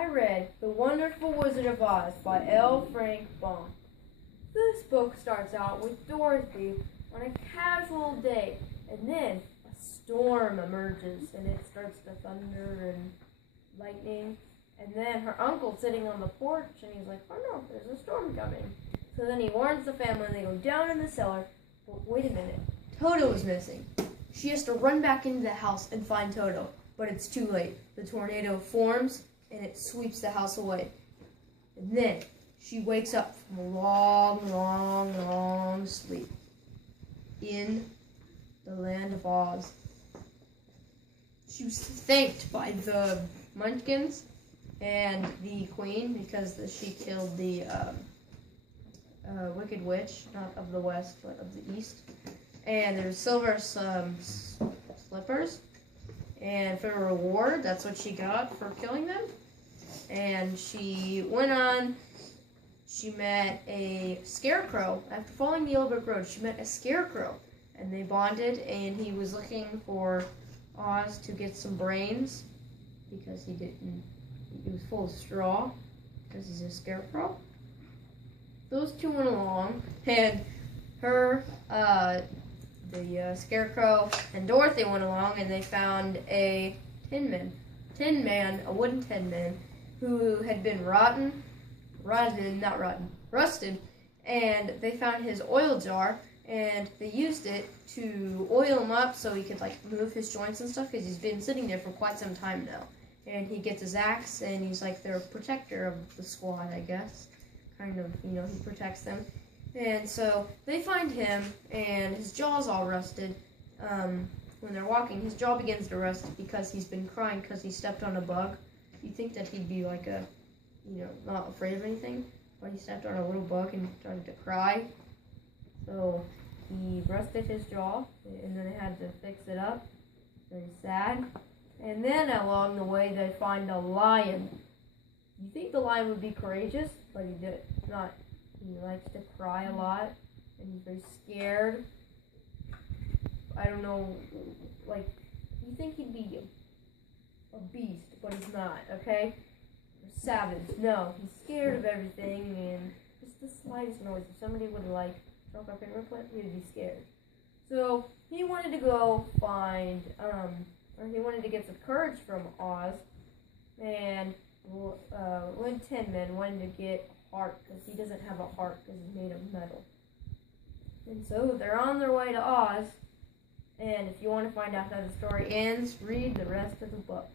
I read The Wonderful Wizard of Oz by L. Frank Baum. This book starts out with Dorothy on a casual day, and then a storm emerges, and it starts to thunder and lightning, and then her uncle's sitting on the porch, and he's like, oh no, there's a storm coming. So then he warns the family, and they go down in the cellar, but wait a minute, Toto is missing. She has to run back into the house and find Toto, but it's too late. The tornado forms, and it sweeps the house away. And then she wakes up from a long sleep in the land of Oz. She was thanked by the Munchkins and the Queen because she killed the Wicked Witch, not of the West, but of the East. And there's silver slippers. And for a reward, that's what she got for killing them. And she went on, she met a scarecrow. After following the Yellow Brick Road, she met a scarecrow. And they bonded, and he was looking for Oz to get some brains because he was full of straw because he's a scarecrow. Those two went along, and the scarecrow and Dorothy went along, and they found a wooden tin man, who had been rusted, and they found his oil jar, and they used it to oil him up so he could move his joints and stuff, because he's been sitting there for quite some time now. And he gets his axe, and he's like their protector of the squad, I guess. Kind of, he protects them. And so they find him, and his jaw's all rusted. When they're walking, his jaw begins to rust because he's been crying because he stepped on a bug. You'd think that he'd be not afraid of anything, but he stepped on a little bug and started to cry. So he rusted his jaw, and then they had to fix it up. Very sad. And then along the way, they find a lion. You think the lion would be courageous, but he did not. He likes to cry a lot, and he's very scared. I don't know, you think he'd be a beast, but he's not, okay? A savage. No, he's scared of everything, and just the slightest noise. If somebody would drop a paperclip, he would be scared. So he wanted to go find, he wanted to get some courage from Oz, and Wooden Tin Man wanted to get a heart, because he doesn't have a heart because he's made of metal. And so they're on their way to Oz, and if you want to find out how the story ends, read the rest of the book.